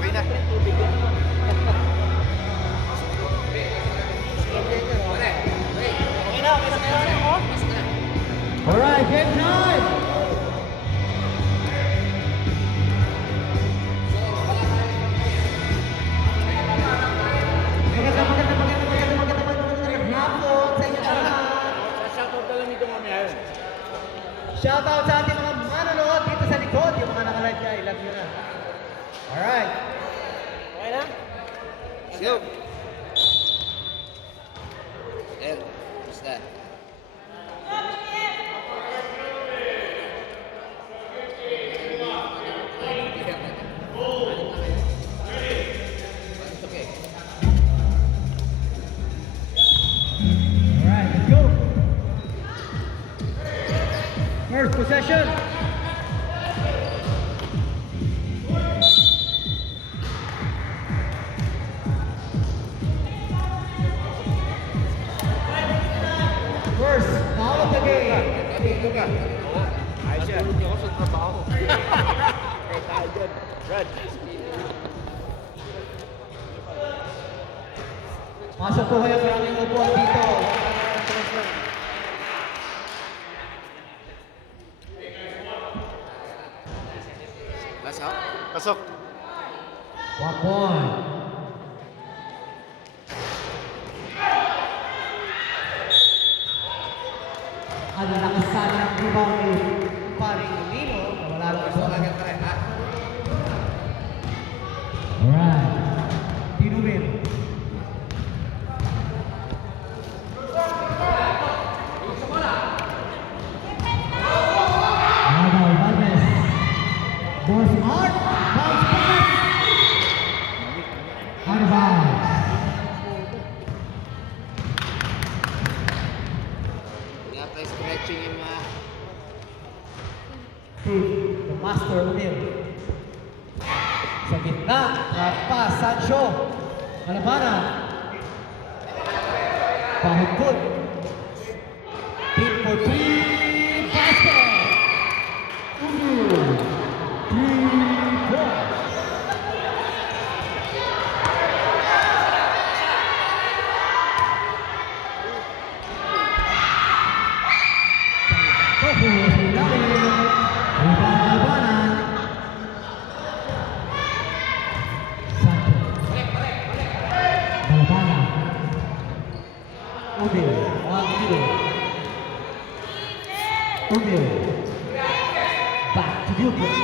Okay na. Alright, game time! Shoutout sa ating mga manonood dito sa likod, yung mga nakalive niya, I love you na. Alright. Okay na? Let's go. There. What's that? Alright, let's go. First possession. First, foul of the game. Ayos yan. Hindi ako sa trabaho. Kaya tayo dyan. Brad. Pasok po kayo sa aming upuan dito. Last out. Pasok. 1 point. Ano nakasana ng rebound ni paring Lino na wala lang ito. Alright. Tinubin. Alvaro Valdez. Boss Art. Bounce pass. Out of bounds. Kaya tayo stretching yung mga... The master Lumil. Sa gitna, pass Sancho. Malabanan. Pahugpot. Team for 3 basket. Ugu. 3 points. Fokus dari Rebound Malabanan. Sancho. Malabanan. Udil. Udil. Back to Gilbert.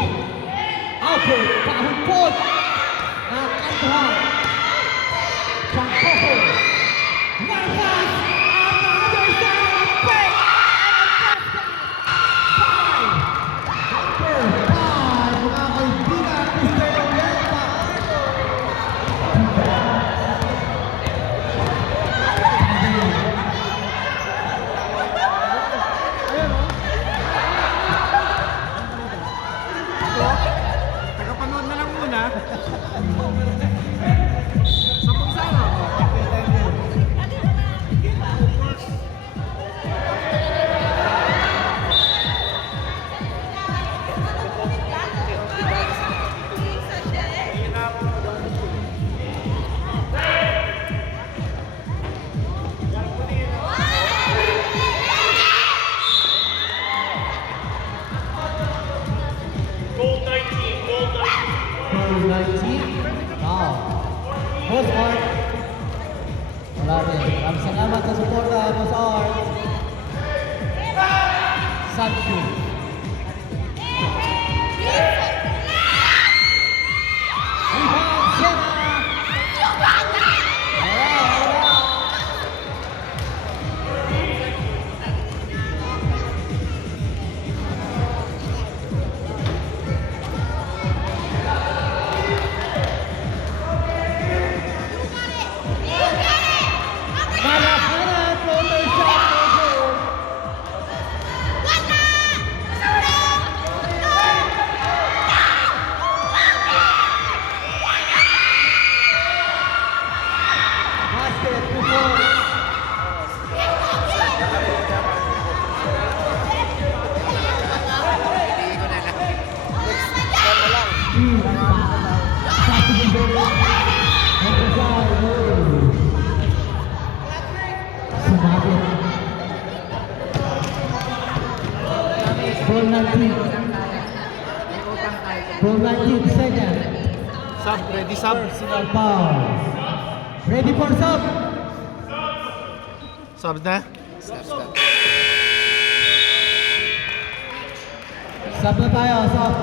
Albert. Pahugpot. Nakantuhan. Chancoco. Nalabas. Another side break. Tagapanood na lang muna. Sampung sana. Goal 19, goal 19. 19. Wow. Boss Art. Wala rin. Maraming salamat sa suporta, Boss Art. Sancho. Rebound, Sena. Malabanan, floater shot, no good. Sumabit. Ball 19. Ball 19, second. Sub, ready sub. Personal foul. Ready for sub. Sub na. Sub na tayo, sub.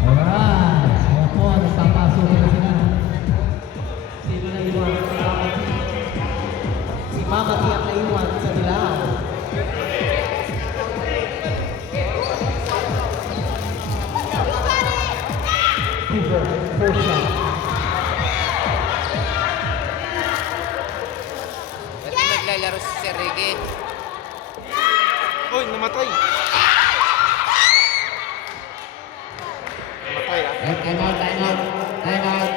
Alright. Ayan po, nagpapasok na sila. Sino na iwan? Si Mama T ang naiwan sa dilaw. Fever, first shot. Ba't di maglalaro si Sir Ricky? Uy, namatay. Namatay ah. Time out, time out. Time out.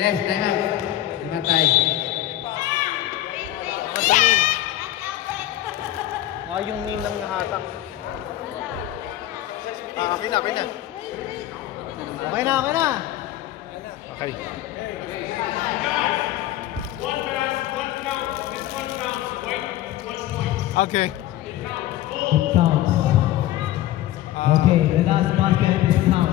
Ref, time out. Namatay. Namatay. Yung name ng nahatak. Akin na, akin na. Okay na, okay na. Okay. Okay. It counts. Okay, the last basket is count.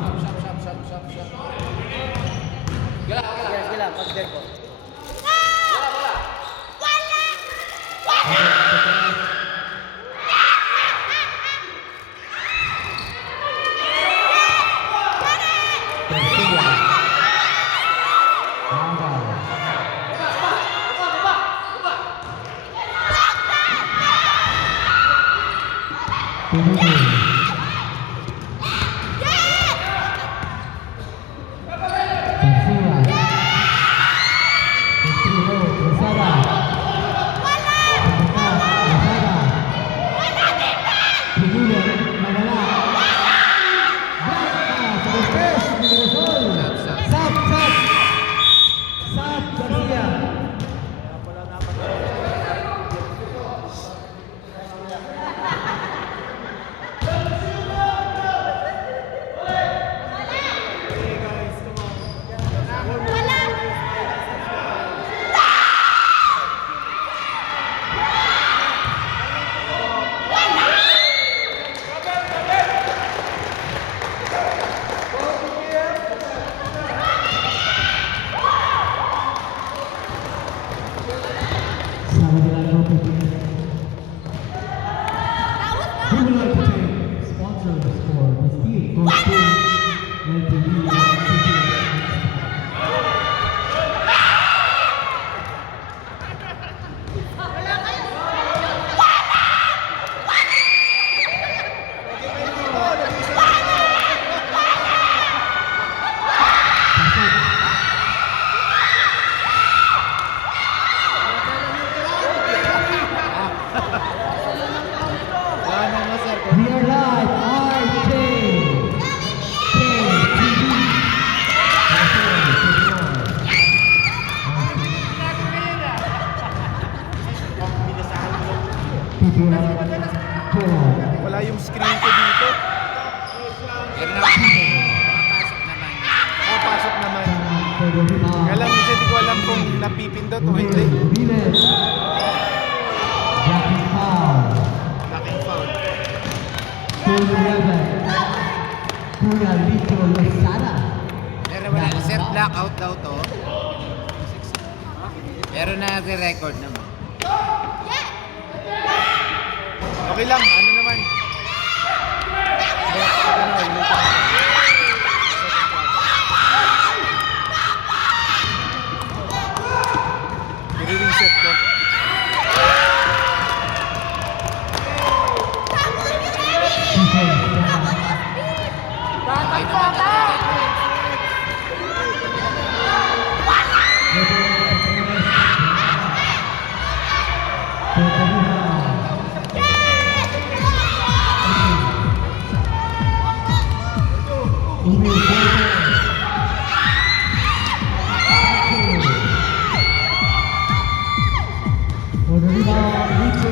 Wala yung screen ko dito. Pero nakapasok naman. Pasok naman. Kaya lang, minsan di ko alam kung napipindot o hindi. Laking foul. Pero wala na, Sir, blackout daw to. Pero na-record naman. Okay lang, ano naman. I-reset ko. Okay naman, na-record. For the rebound, Rico.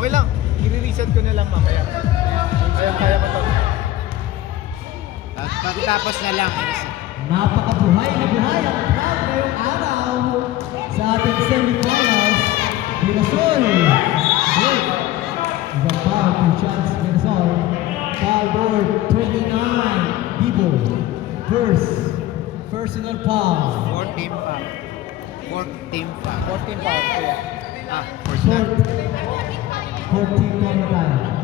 Okay lang. I-reset ko na lang mamaya. Kaya ko to. Pagkatapos na lang. Napakabuhay na buhay ang crowd ngayong araw sa ating semifinals. Mirasol. Good. The foul to Chance Mirasol. Foul board 29. Bibo. First. Personal foul. 14 pa. 14 pa. 14 pa. Kaya. First na. 14 na tayo.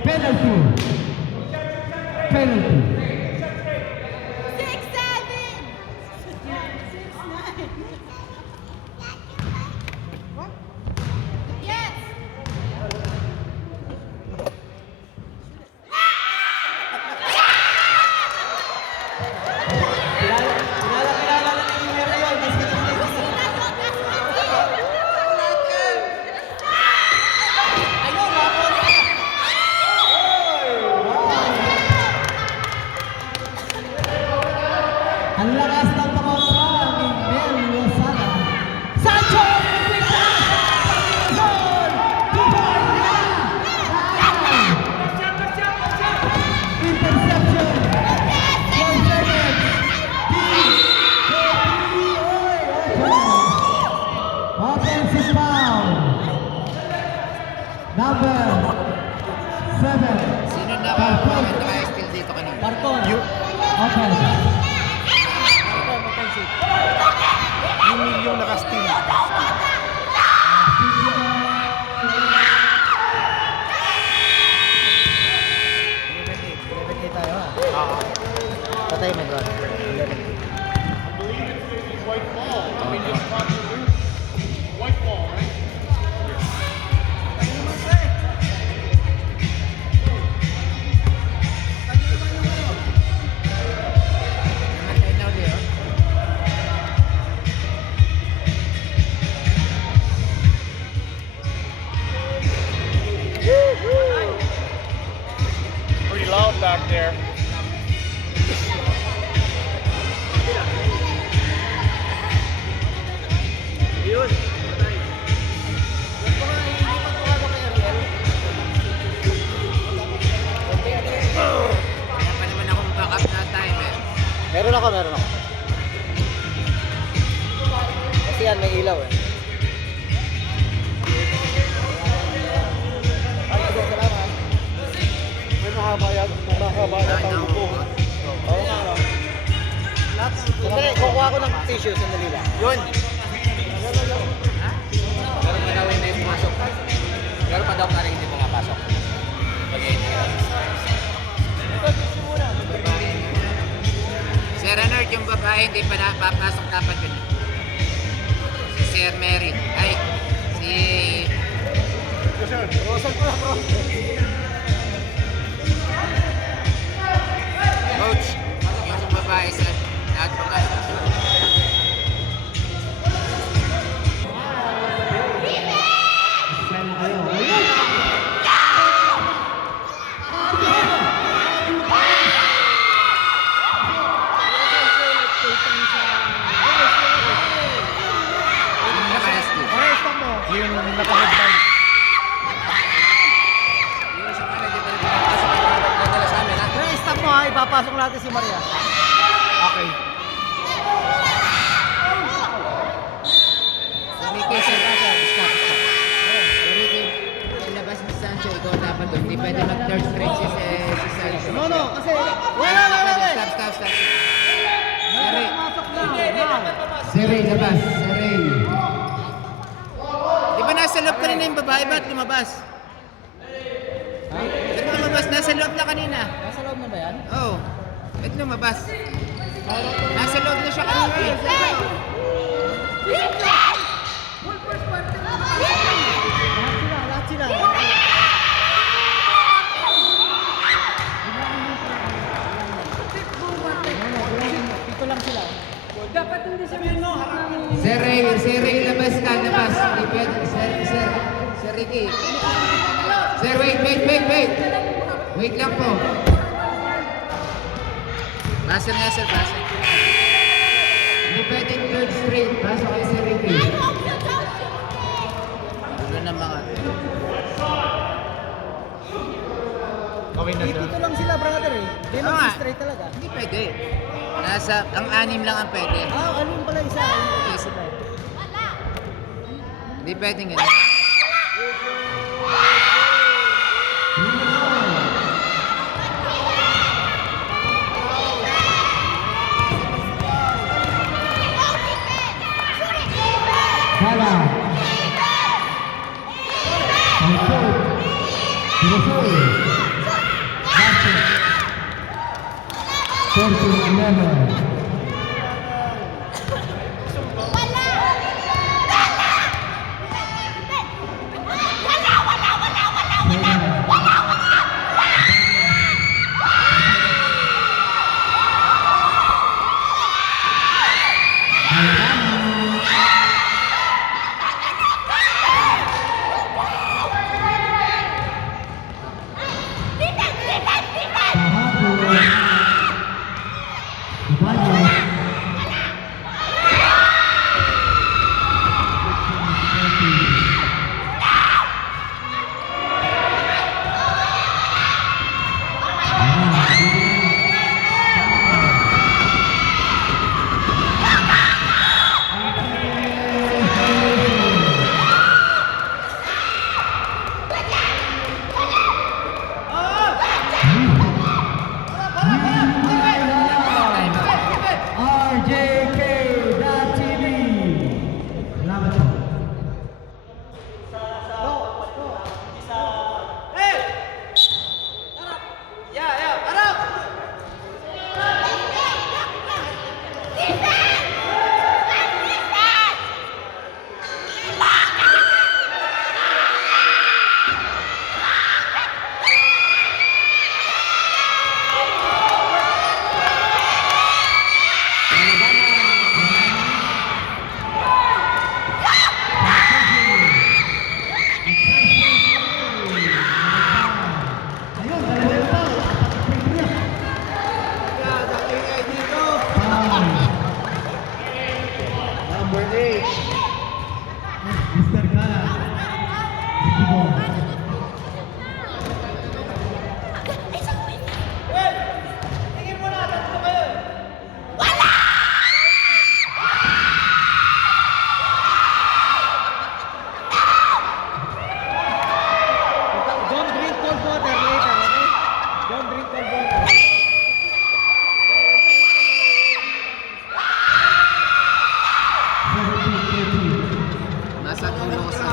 Penalty. Ang lakas ng pamamra ni Mel Lozada. Sancho! Goal! Dubai na! Interception! 1 second! Offensive foul! Number 7. Sino na ba ang naka-steal dito kanina? Parton. Okay. Yung naka-steam. Tayo ha. Patay mo, bro. White ball. I mean, just white ball, right? Pretty loud back there. Yun. Kaya pa naman akong backup na time eh. Meron ako. Kasi yan, may ilaw eh. May mahaba ang buko. Oo nga. Sandali, kukuha ko ng tissue, sandali lang. Yun. Pero manawin na yung pumasok. Pero pa daw na rin hindi pumapasok. Sir Renard, yung babae hindi pa napapasok dapat yun. Si Sir Mary. Ay, si... Coach, yung babae sa lahat pumasok. Yung naka-headband. Yung sa kanila, dito rin pinapasok. Nadala sa amin, ha? Stop mo ha, ipapasok natin si Maria. Okay. Okay, sir. Stop. Si Ricky, ilabas ni Sancho, ikaw dapat doon. Hindi pwede mag-third straight si Sancho. No, kasi... Wait. Stop. Sir, Pumasok na. Sir Ray, labas. Sir Ray. Di ba nasa loob kanina yung babae? Ba't lumabas? Ba't lumabas? Nasa loob na kanina. Nasa loob na ba yan? Oo. Ba't lumabas? Nasa loob na siya kanina. Lahat sila. Dito lang sila. Dapat hindi sabihin mo, Sir Ray, labas ka, labas. Hindi pwede. Sir Ricky. Sir, wait. Wait lang po. Basa nga, sir, basa. Hindi pwede third straight. Basa kay Sir Ricky. Ano na mga... Dito lang sila, brother eh. Hindi Oo nga. straight talaga. Hindi pwede. Ang anim lang ang pwede. Ano yung pala isa? Isa pa. Hindi pwede nga. Salah. Mansur. Rasul. Basir. Sergio Lemon. RJK.TV. Salamat po. Ayun, dalawa yung foul. Number 8. Mr. Gala. Ikibo. Don't drink cold water later, okay? Don't drink cold water. Nasa dulo ko sa...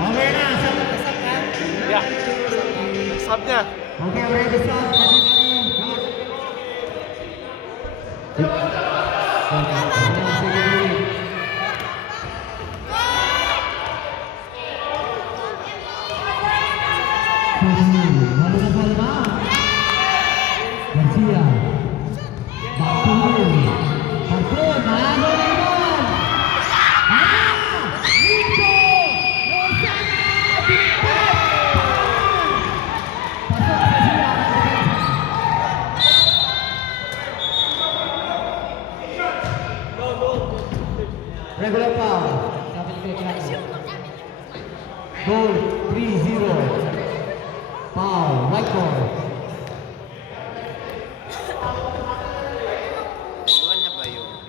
Okay na, sabi ka sa Yeah. Sub niya. Okay, ready, stop. Everybody, good. Lalu na palma. Garcia. Back to him. Marcon, manalo na naman. Dito! Rosana! Pinipit! Pasok sa siya. Regular foul. Sabi ni Coach Rato. Goal 3-0. Foul, white ball. Iwan na ba yun?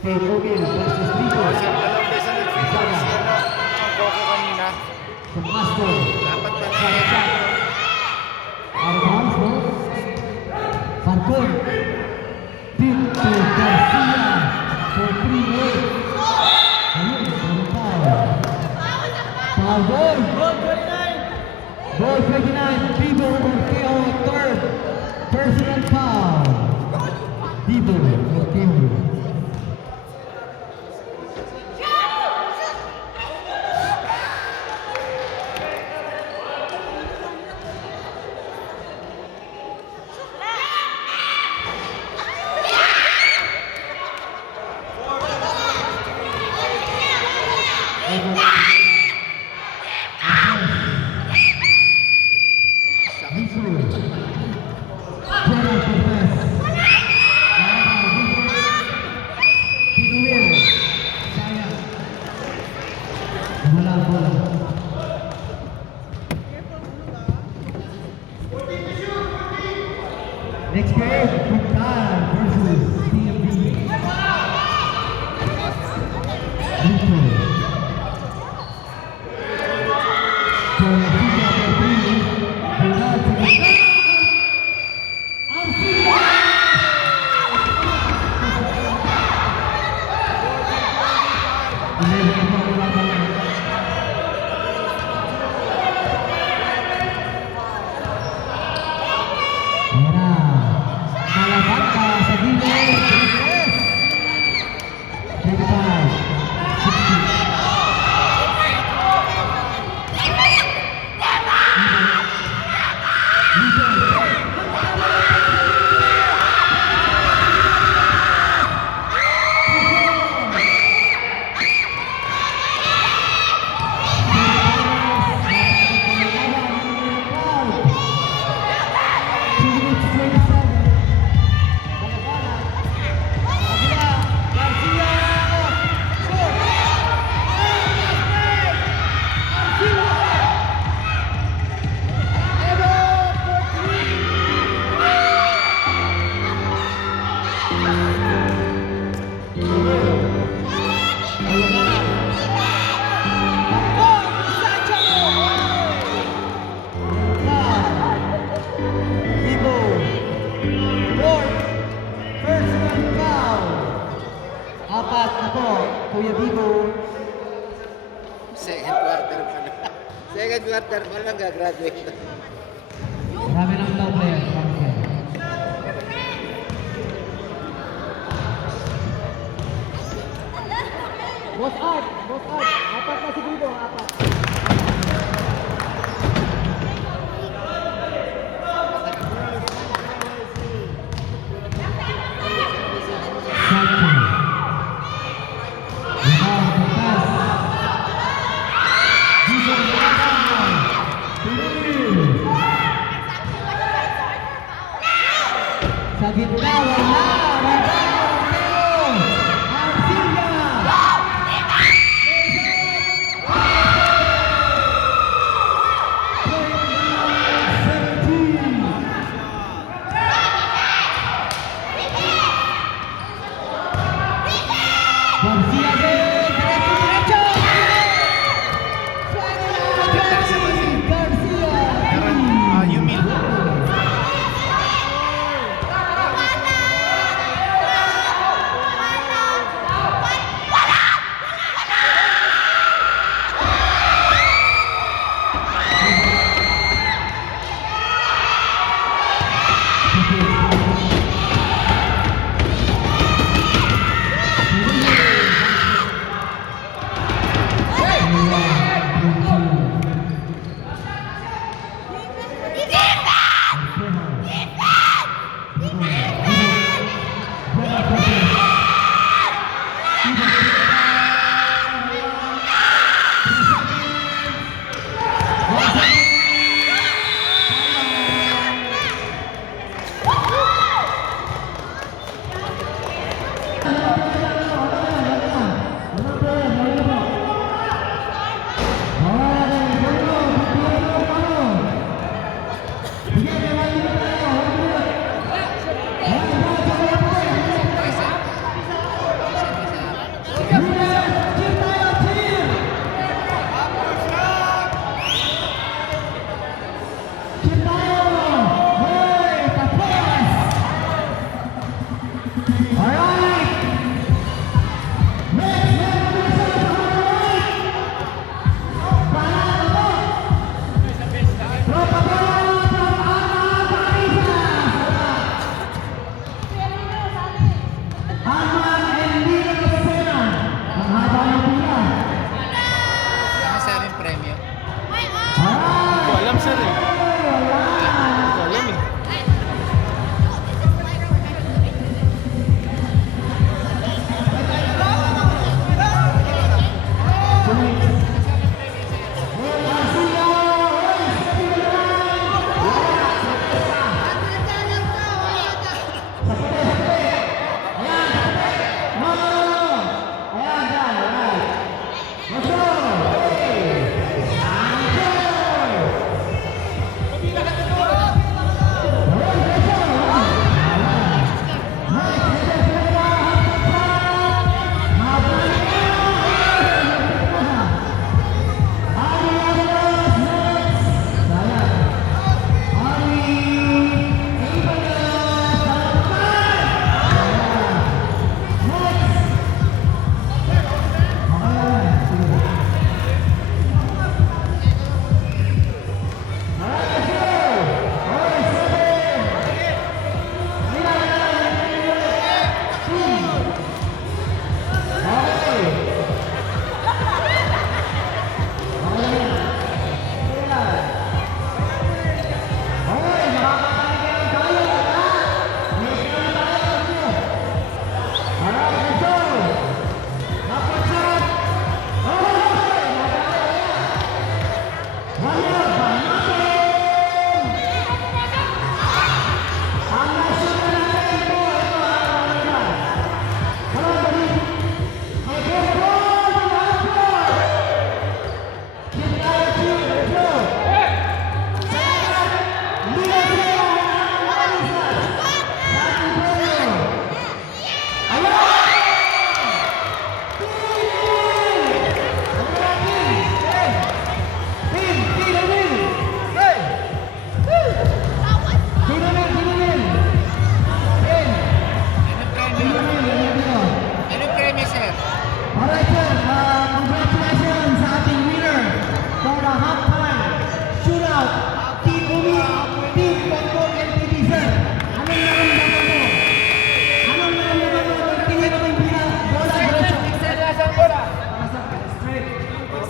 Okay, Fogel versus Dito. Dalawang beses na nag-free si ano, ang Coco kanina. From Astor. Dapat ba Shot, na shot. Out of bounds, no? Marcon. Tito Garcia for 3 more. Ayun, ano foul? Foul goal. Goal 29. Dibo Orteo, third. Personal foul. Dibo Orteo. Next game, Quintal versus TMB. Dito. Apat na po, Kuya Bibo. Second quarter pa lang. Second quarter pa lang gagraduate na. Marami ng top player. Boss Art! Boss Art! Apat na si Bibo, apat. Sa gitna, wala! Rebound! Pero! Arcilla!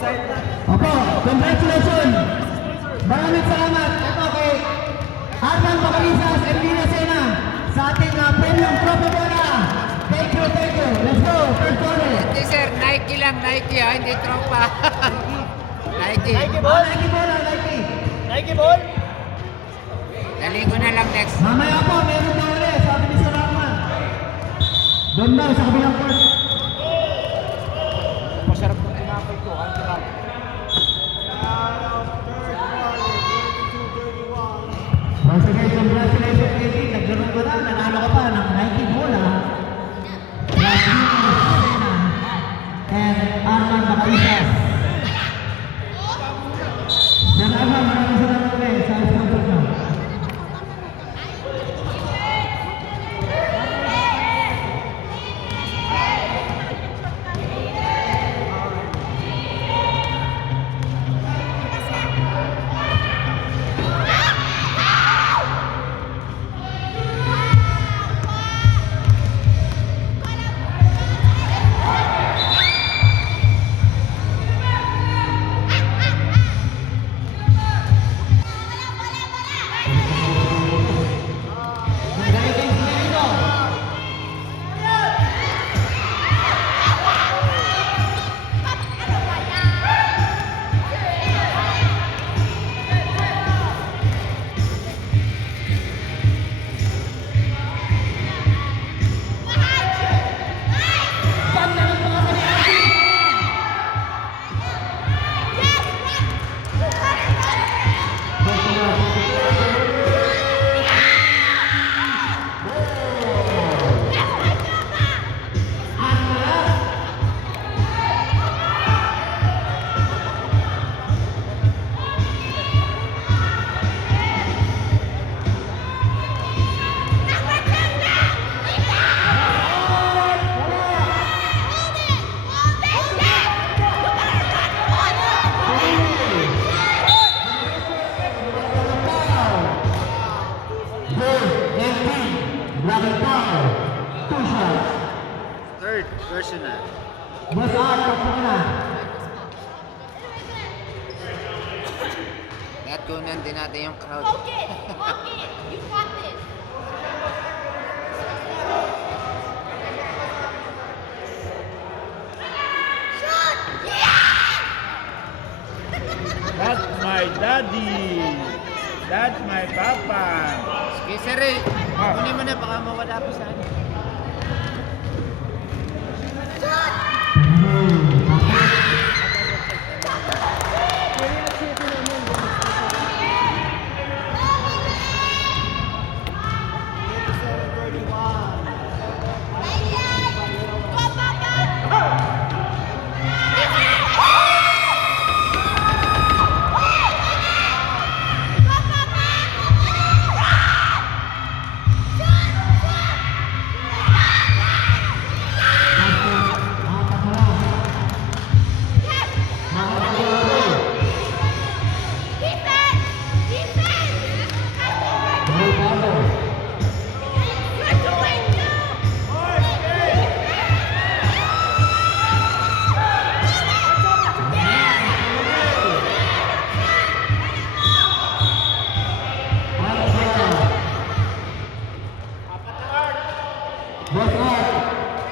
Opo, congratulations! Maraming salamat. Ito kay Arman Bacalisas and Lina Sena sa ating premium trophy bola. Thank you, thank you. Let's go, third quarter. Hindi sir, Nike lang, Nike ha, hindi tropa. Nike. Nike ball? Nike bola, Nike. Nike ball? Galing ko na lang next. Mamaya po, meron na ulit, sabi ni Sir Arman. Doon daw sa kabilang court. Masarap ng tinapay ko. Ang sarap. Once again, congratulations, Katie. Naglaro ka na, nanalo ka pa ng Nike bola. And Arman Bacalisas. Sir Arman, maraming salamat ulit sa sponsor nyo. Third, personal. Boss Art, tapos ka na. Lahat kunan din natin yung crowd. Focus! Focus! You got this! Shoot! Yeah! That's my daddy. That's my papa. Sige sir eh, kunin mo na baka mawala pa sa ano. Boss Art,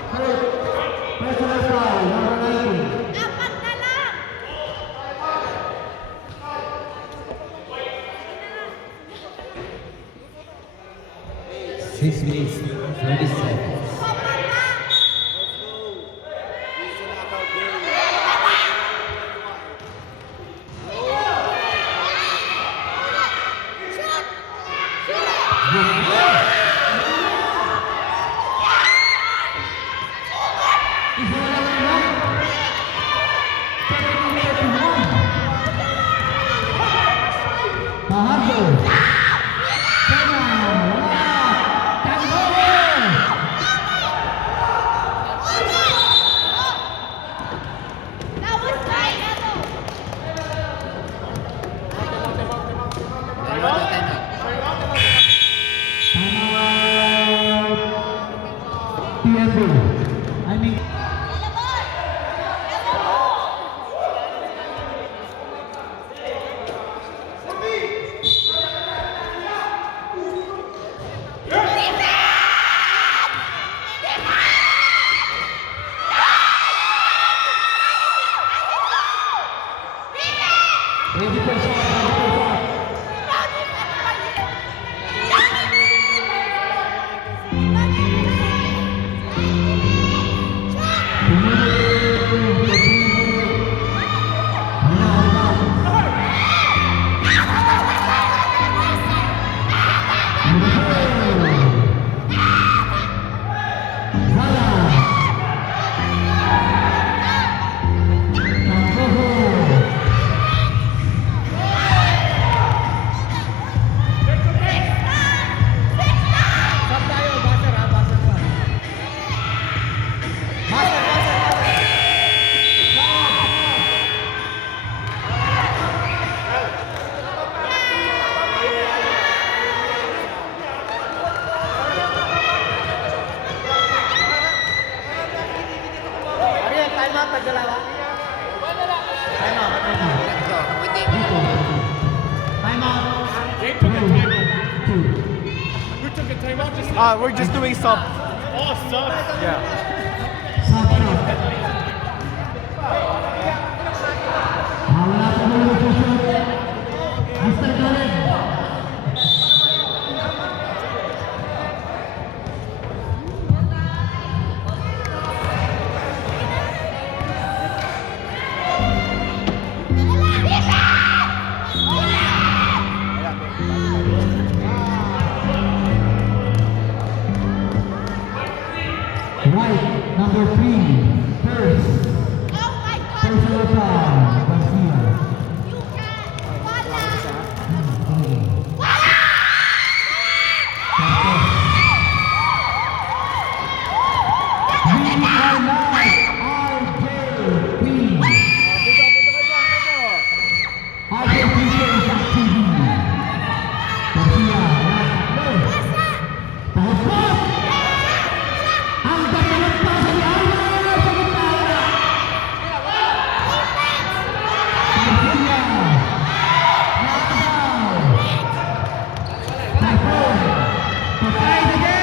third, personal foul, number 19. Apat na lang! 6 minutes, 30 seconds. Pahardo. Sena, wala. Tanggol. That was right! Dalawa to time out. TNB. I mean, Ready for shot. Stop tayo, buzzer ha, buzzer pa. Buzzer, buzzer, buzzer. Ariel, time out, tagdalawa. Time out, time out. Tatlo. Pwede. Time out. They took a timeout. Who took a timeout just now? We're just doing sub. Oh, sub. Yeah. Wala pa mo yung shoot. Mr. Caleb. White, number 3, first. Oh my God! Personal foul, Garcia. You can! Wala! Green or not, RJ Queen. RJ Queen is active. Garcia, tahos po. Ang dakilang pasa ni Arnold sa gitna. Garcia, knockdown. Typhoon, to tie the game.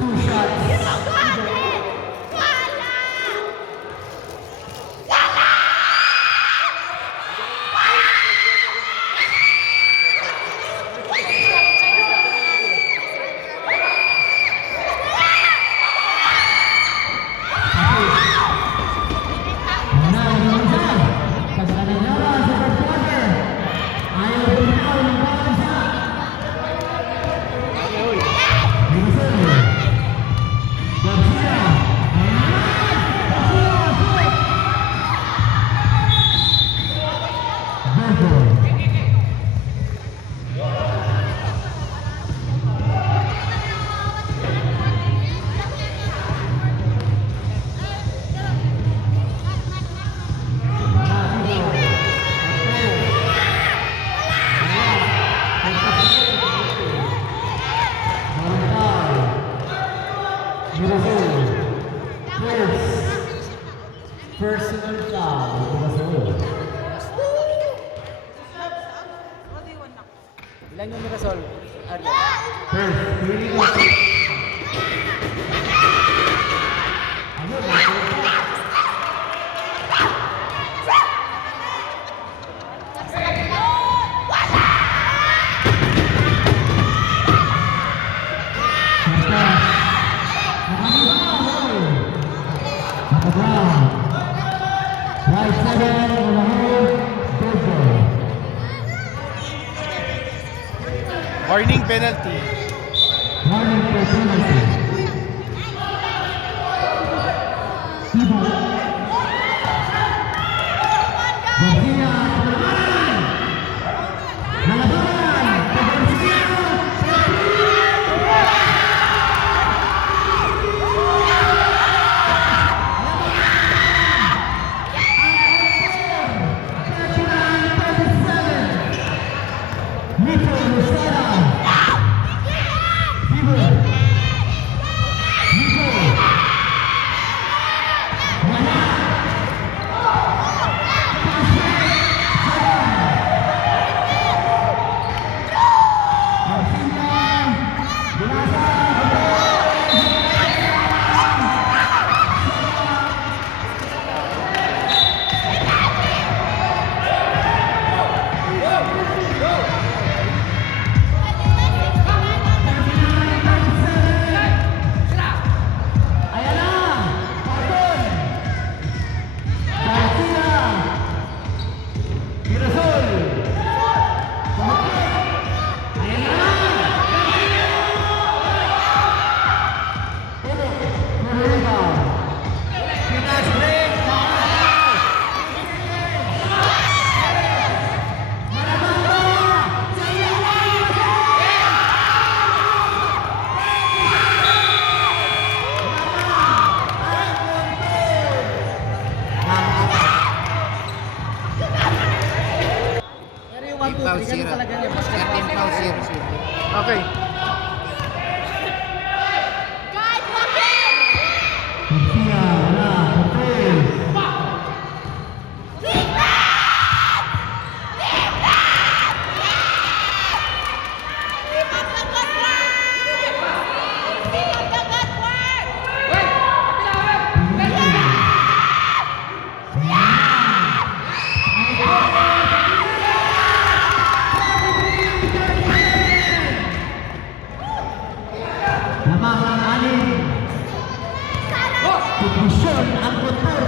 Two shots. Personal foul. Ilan yung Mirasol? First, really good. Right seven, on the hole, good goal. Warning penalty. Warning for penalty. Ibo. fouls, Ganun 0. talaga yung 13 fouls, 0. Okay. Guys, look in! Garcia, wala. Okay. Keep up the good work! Keep up the good work! Lamang ang anim. Posisyon ang motor.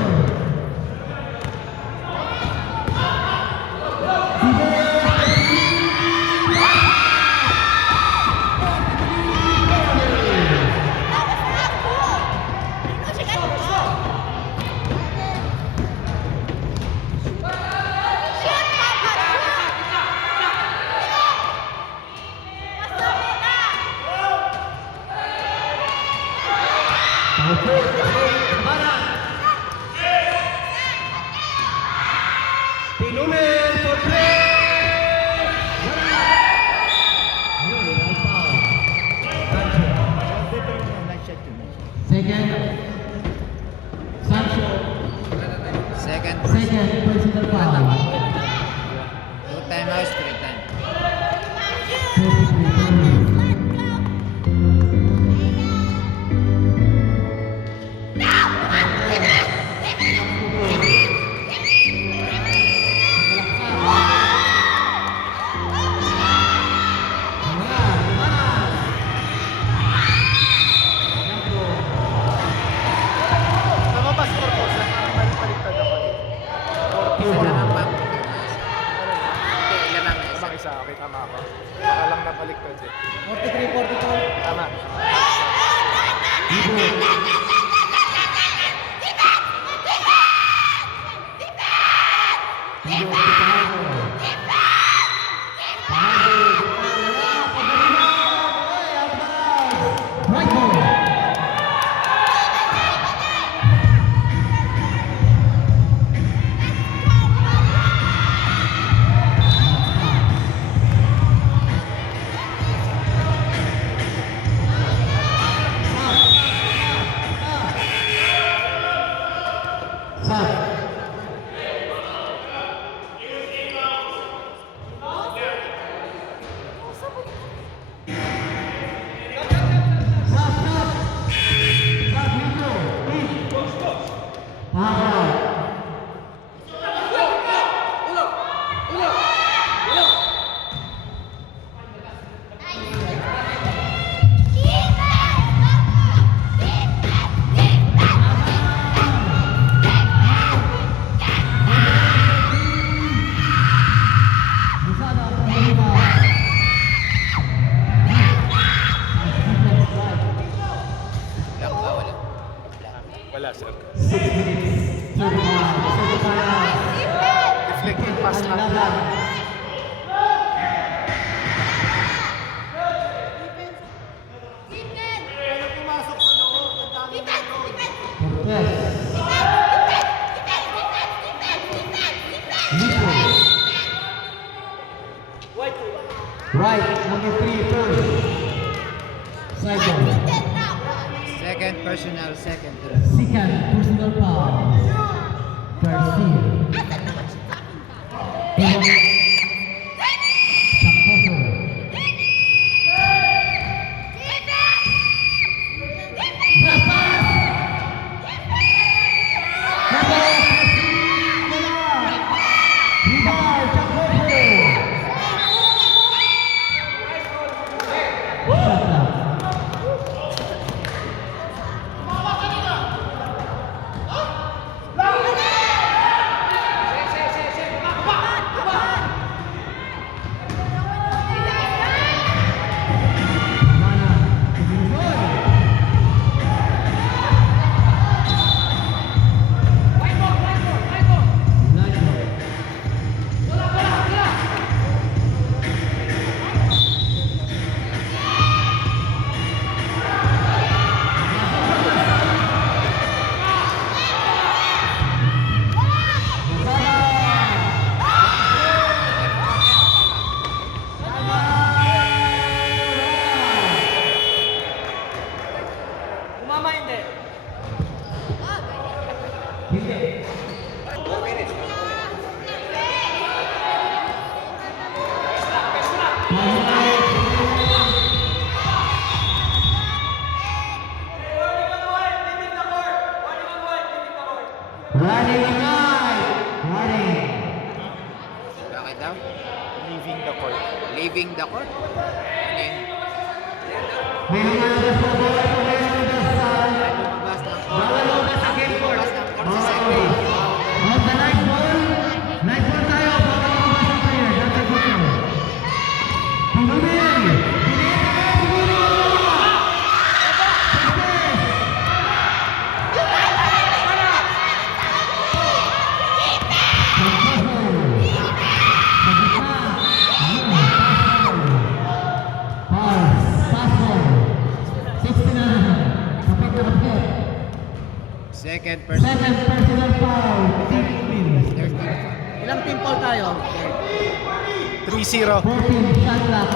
That was not cool! What you got to do? Shoot, Papa, shoot! Basta mo na! Okay. Para. Pinumin for three! Ayun, ang foul. Second. Sancho. Second. Second personal foul. 2 timeouts, 3 time. 33. Tama ba score ko? Sa baliktad ako. Isa lang ang pump. Hindi, lamang na isa. Lamang isa. Okay, tama ako. Baka lang nabaliktad eh. 43-42. Tama. Right ball. Stop. Stop, stop. Stop, Nico. Foul. Busada ang pangaliba. Wala, wala. Wala, sir. 6 minutes. 35. Deflected pass na. Laban. Cortez. Nico. Right, number 3, first. Sideball. Second personal, second. Second, personal foul. Garcia. Chaposo. Brapas. Brapas. Rebound, Chaposo. Shot clock. Hindi. Running night. Running. Bakit daw? Leaving the court. Leaving the court? Ano yun? May lumalabas po bola po may lumalabas sa... Lumabas ng court. Bawal lumabas sa game court. Lumabas ng court sa segway. On the nice ball. Nice ball tayo. Bawal lumabas ang player. That's a good one. Pinumil. Second person. Second personal foul. 13. Ilang team foul tayo? 3-0. 14 shot clock.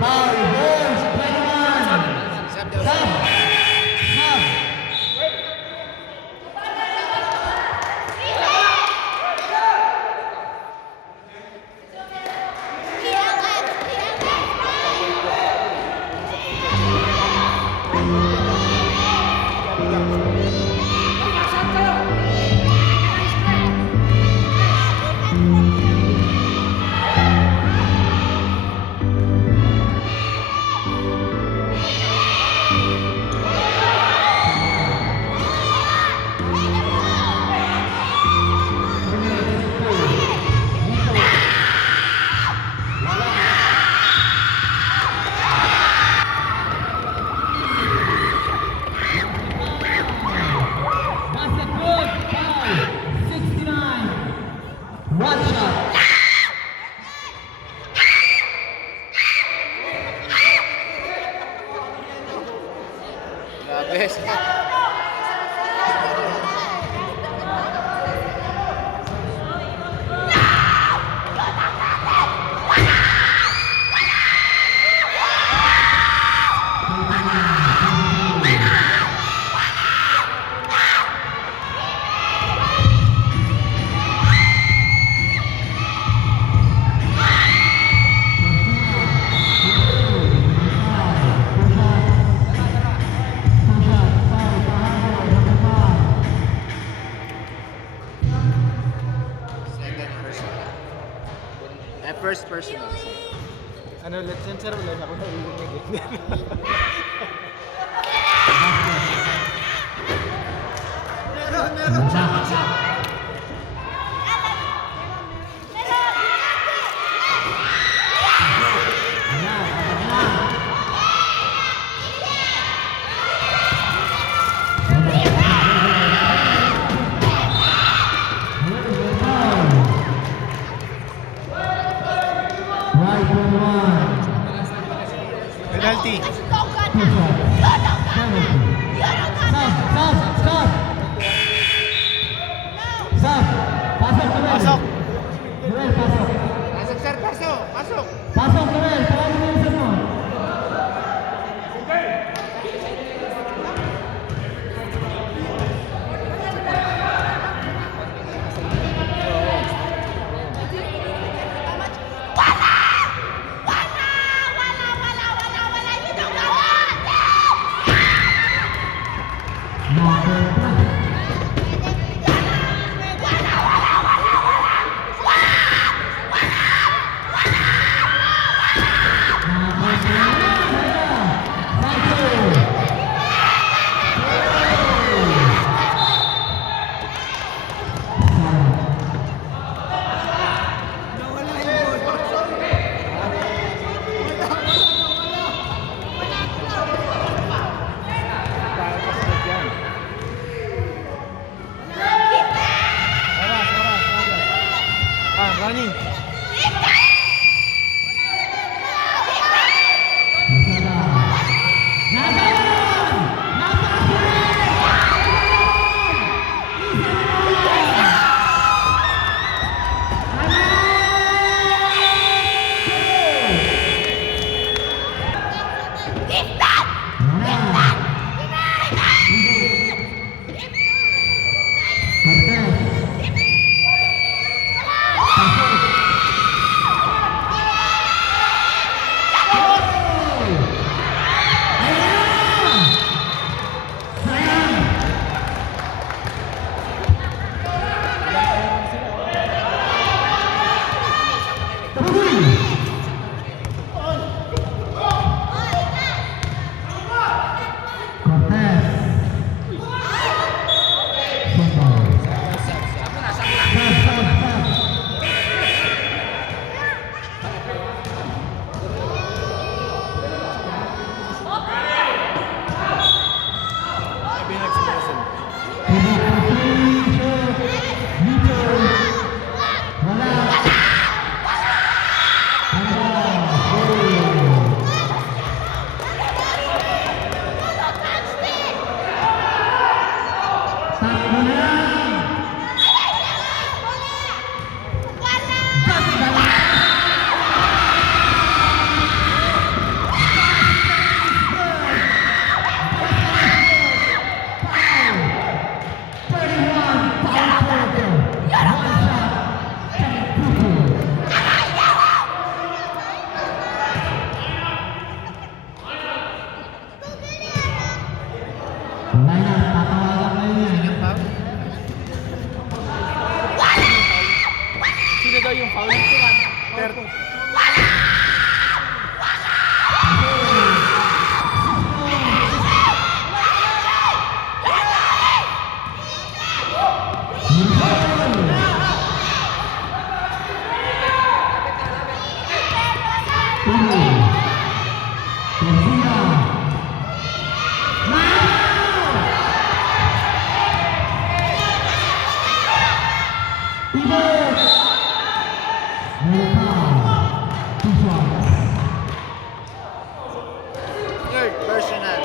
Foul. Balls. 21. Sab daw. Sub. Sub. Basket good. Foul. 69. One shot. Grabe. Second person. First person. Ano, let's censor wala na ako narinig. Right on one. Penalty. Two shots. Sub. Sub. Sub. Sub. Pasok, Noel. Pasok. Noel, pasok. Pasok, sir. Pasok. Pasok. Pasok, Noel. Tawagin mo yung isa mo. Running. Sino daw yung foul? 30. Third personal.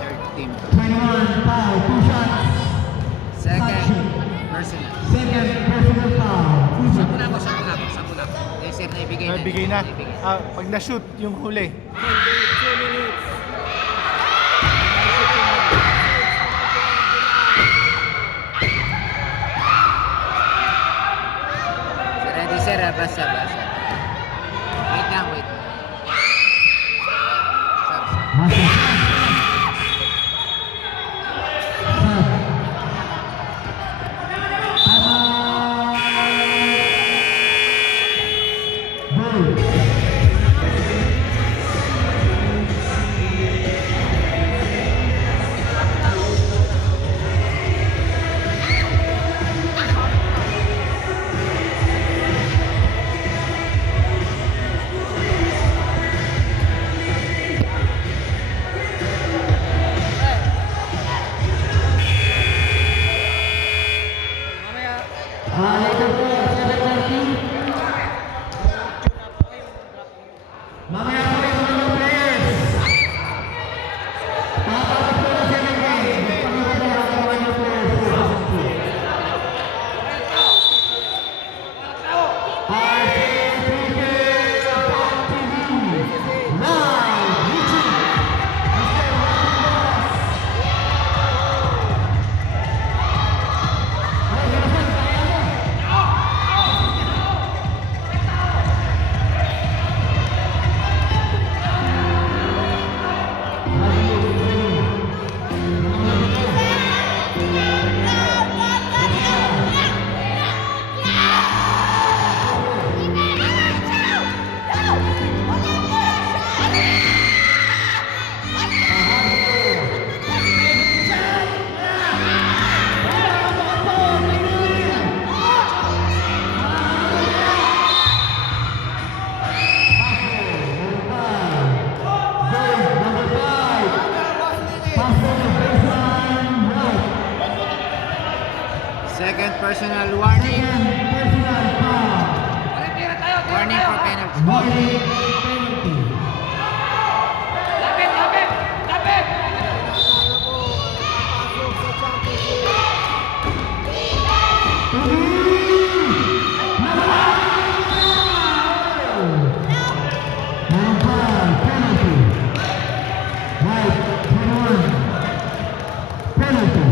Third team. 21 foul, 2 shots. Second personal. Second personal foul. 2 Sampu shots. na ako, sampu na ako, sampu na ako. Eh, sir, naibigay na. Bigay na. Naibigay. Pag na-shoot, yung huli. Sir, ready sir, basa, basa. Wait lang, wait. Sab, sab. Masa. Ball. Morning penalty. Lapit, lapit, lapit! Number penalty. Right, 21. Penalty.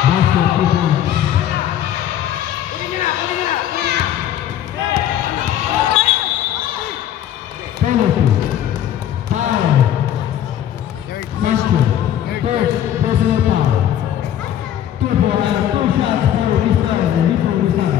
Basket, 2 points. Penalty. Foul. Basket. First personal foul. 2 shots for Mr. Rico Rizal.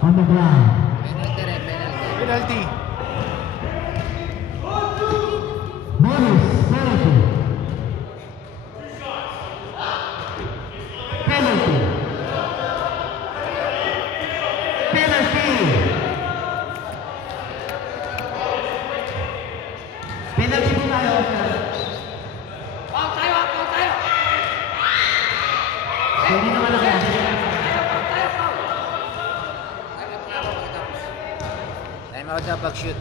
On the ground. Penalty rin, penalty. Penalty. Bonus penalty. Penalty. Penalty. Penalty po tayo. Foul tayo, foul tayo! Hindi naman ako. Time out na pag-shoot.